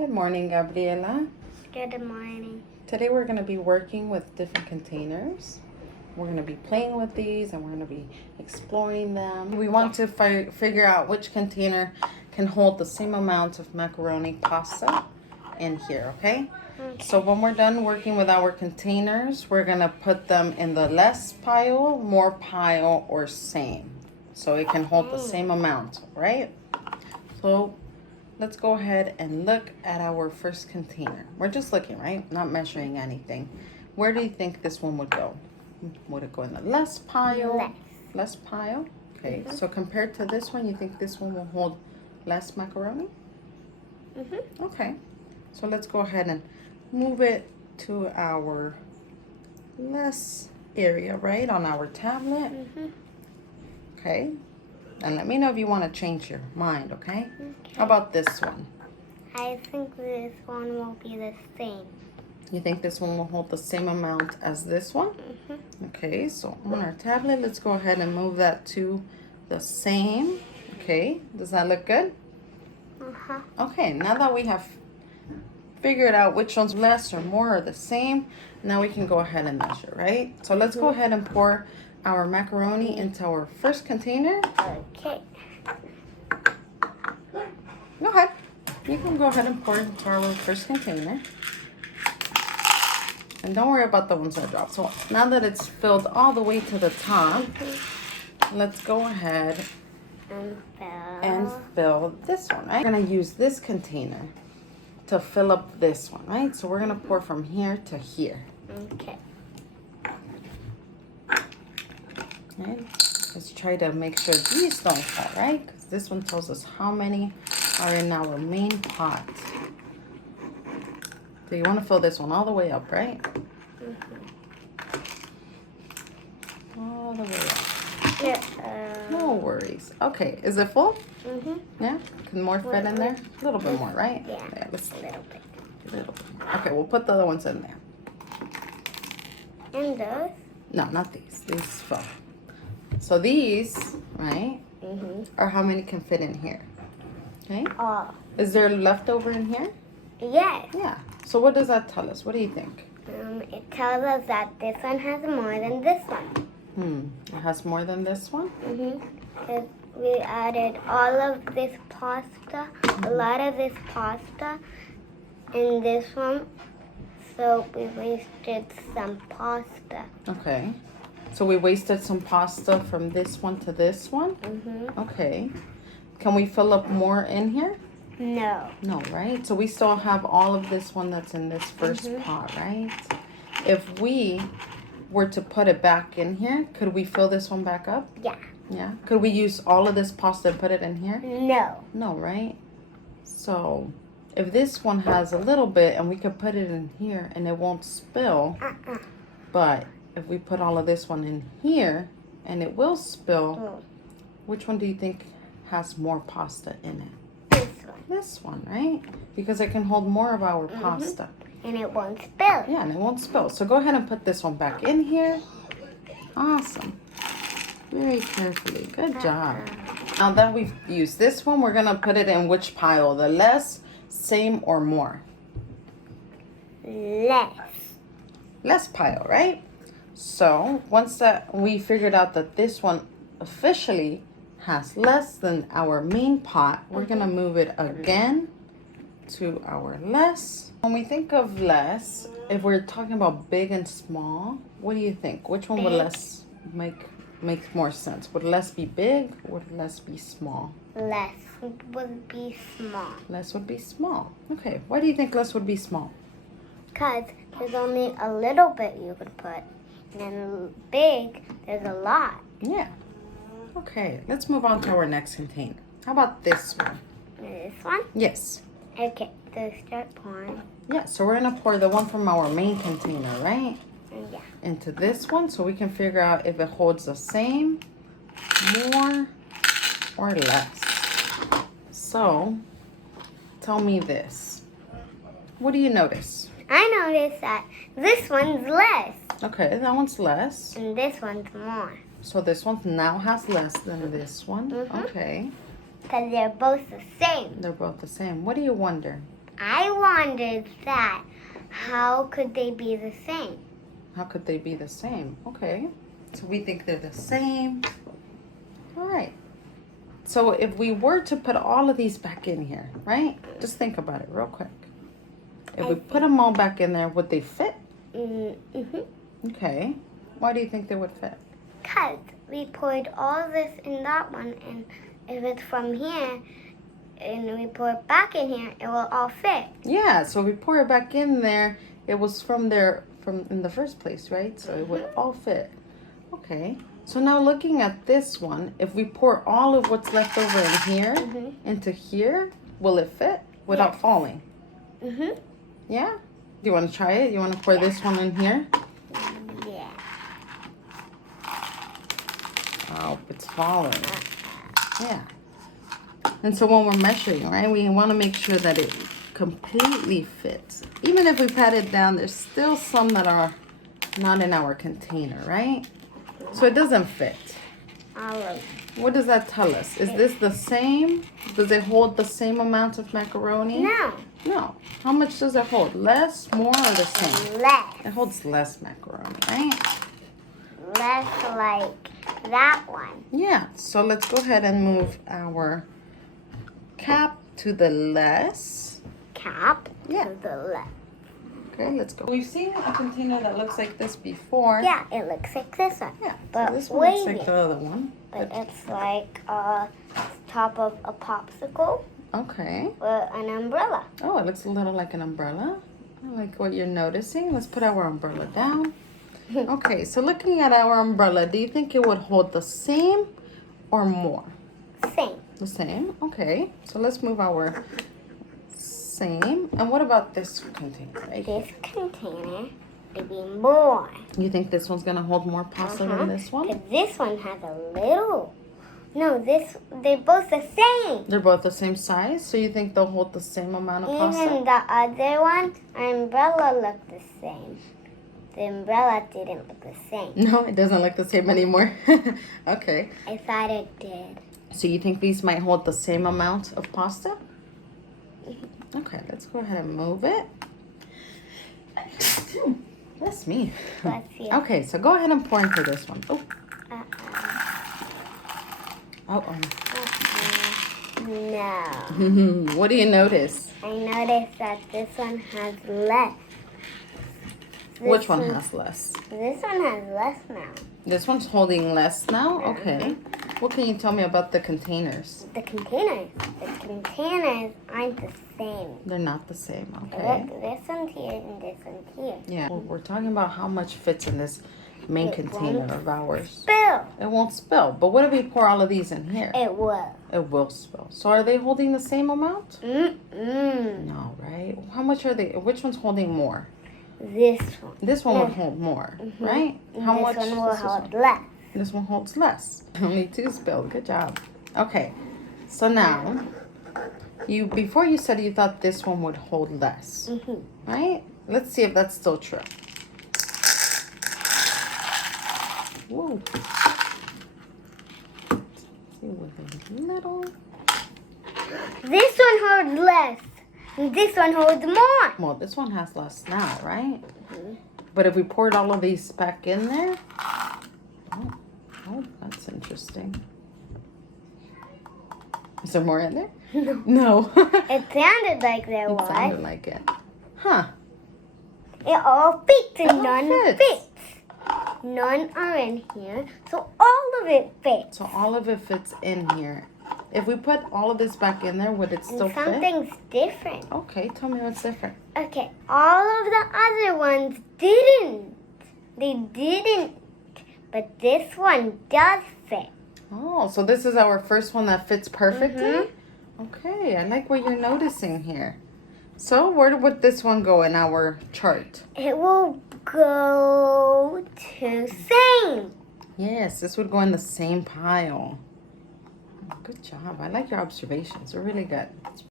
Good morning, Gabriela. Good morning. Today we're going to be working with different containers. We're going to be playing with these and we're going to be exploring them. We want to figure out which container can hold the same amount of macaroni pasta in here, okay? So when we're done working with our containers, we're going to put them in the less pile, more pile, or same. So it can hold the same amount, right? So let's go ahead and look at our first container. We're just looking, right? Not measuring anything. Where do you think this one would go? Would it go in the less pile? Less pile? Okay, so compared to this one, you think this one will hold less macaroni? Okay, so let's go ahead and move it to our less area, right? On our tablet. Okay, and let me know if you want to change your mind, okay? How about this one? I think this one will be the same. You think this one will hold the same amount as this one? Okay, so on our tablet, let's go ahead and move that to the same. Okay, does that look good? Okay, now that we have figured out which one's less or more or the same, now we can go ahead and measure, right? So let's go ahead and pour our macaroni into our first container. Okay. Go ahead. You can go ahead and pour it into our first container. And don't worry about the ones that drop. So now that it's filled all the way to the top, let's go ahead and fill this one, right? We're going to use this container to fill up this one, right? So we're going to pour from here to here. Okay. Okay. Let's try to make sure these don't fall, right? Because this one tells us how many are in our main pot. So you want to fill this one all the way up, right? All the way up. Yeah. No worries. Okay, is it full? Yeah? Can more fit in there? A little bit more, right? Yeah, let's a little bit. a little bit more. Okay, we'll put the other ones in there. And those? No, not these. These full. So these, right, are how many can fit in here. Okay? Oh. Is there leftover in here? Yes. Yeah. So what does that tell us? What do you think? It tells us that this one has more than this one. It has more than this one? Because we added all of this pasta, a lot of this pasta in this one, so we wasted some pasta. Okay. So we wasted some pasta from this one to this one? Okay. Can we fill up more in here? No. No, right? So we still have all of this one that's in this first pot, right? If we were to put it back in here, could we fill this one back up? Yeah. Yeah. Could we use all of this pasta and put it in here? No. No, right? So if this one has a little bit and we could put it in here and it won't spill, but if we put all of this one in here and it will spill, which one do you think has more pasta in it? This one. This one, right? Because it can hold more of our pasta. And it won't spill. Yeah, and it won't spill. So go ahead and put this one back in here. Awesome. Very carefully. Good job. Now that we've used this one, we're going to put it in which pile? The less, same, or more? Less. Less pile, right? So once that we figured out that this one officially has less than our main pot, we're going to move it again to our less. When we think of less, if we're talking about big and small, what do you think? Which one would less make more sense? Would less be big or would less be small? Less would be small. Less would be small. Okay, why do you think less would be small? Because there's only a little bit you could put. And then big, there's a lot. Yeah. Okay, let's move on to our next container. How about this one? This one? Yes. Okay, so start pouring. Yeah, so we're going to pour the one from our main container, right? Yeah. Into this one so we can figure out if it holds the same, more, or less. So, tell me this. What do you notice? I noticed that this one's less. Okay, that one's less. And this one's more. So this one now has less than this one. Okay. Because they're both the same. They're both the same. What do you wonder? I wondered that. How could they be the same? How could they be the same? Okay. So we think they're the same. All right. So if we were to put all of these back in here, right? Just think about it real quick. If we put them all back in there, would they fit? Mm-hmm. Okay. Why do you think they would fit? Because we poured all this in that one, and if it's from here, and we pour it back in here, it will all fit. Yeah, so we pour it back in there. It was from there from in the first place, right? So it would all fit. Okay. So now looking at this one, if we pour all of what's left over in here into here, will it fit without falling? Mm-hmm. Yeah? Do you want to try it? You want to pour this one in here? Yeah. Oh, it's falling. Yeah. And so when we're measuring, right, we want to make sure that it completely fits. Even if we pat it down, there's still some that are not in our container, right? So it doesn't fit. All of What does that tell us? Is this the same? Does it hold the same amount of macaroni? No. No. How much does it hold? Less, more, or the same? Less. It holds less macaroni, right? Less like that one. Yeah. So let's go ahead and move our cap to the less. Cap Yeah. to the left. Okay, let's go. We've seen a container that looks like this before. Yeah, it looks like this one. Yeah. But So this one looks wait. like the other one. But it's like top of a popsicle Okay. with an umbrella. Oh, it looks a little like an umbrella. I like what you're noticing. Let's put our umbrella down. Okay, so looking at our umbrella, do you think it would hold the same or more? Same. The same? Okay. So let's move our same. And what about this container right here? This container would be more. You think this one's gonna hold more pasta than this one? Because this one has a little. No, they're both the same. They're both the same size, so you think they'll hold the same amount of pasta? Even the other one, our umbrella looked the same. The umbrella didn't look the same. No, it doesn't look the same anymore. Okay. I thought it did. So you think these might hold the same amount of pasta? Okay, let's go ahead and move it. That's me. Let's see. Okay, so go ahead and pour into this one. Oh, Uh-oh. uh-oh. No. What do you notice? I noticed that this one has less. Which one has less? This one has less now. This one's holding less now? Okay. What can you tell me about the containers? The containers aren't the same. They're not the same, okay? Look, this one's here and this one's here. Yeah, well, we're talking about how much fits in this main It container won't of ours. Spill. It won't spill. But what if we pour all of these in here? It will. It will spill. So are they holding the same amount? Mm-mm. No, right? How much are they? Which one's holding more? This one. This one would hold more, right? How This much? one will does this hold one? less. This one holds less. Only 2 spilled. Good job. Okay. So now, before you said you thought this one would hold less, right? Let's see if that's still true. Whoa. Let's see with a little. This one holds less. And this one holds more. Well, this one has less now, right? But if we poured all of these back in there, oh, that's interesting. Is there more in there? No. It sounded like there It was. sounded like it. Huh. It all fits It and all none fits. fits. None are in here, so all of it fits. So all of it fits in here. If we put all of this back in there, would it still And fit? something's different. Okay, tell me what's different. Okay, all of the other ones didn't. They didn't. But this one does fit. Oh, so this is our first one that fits perfectly? Okay, I like what you're noticing here. So where would this one go in our chart? It will go to same. Yes, this would go in the same pile. Good job. I like your observations. They're really good. Let's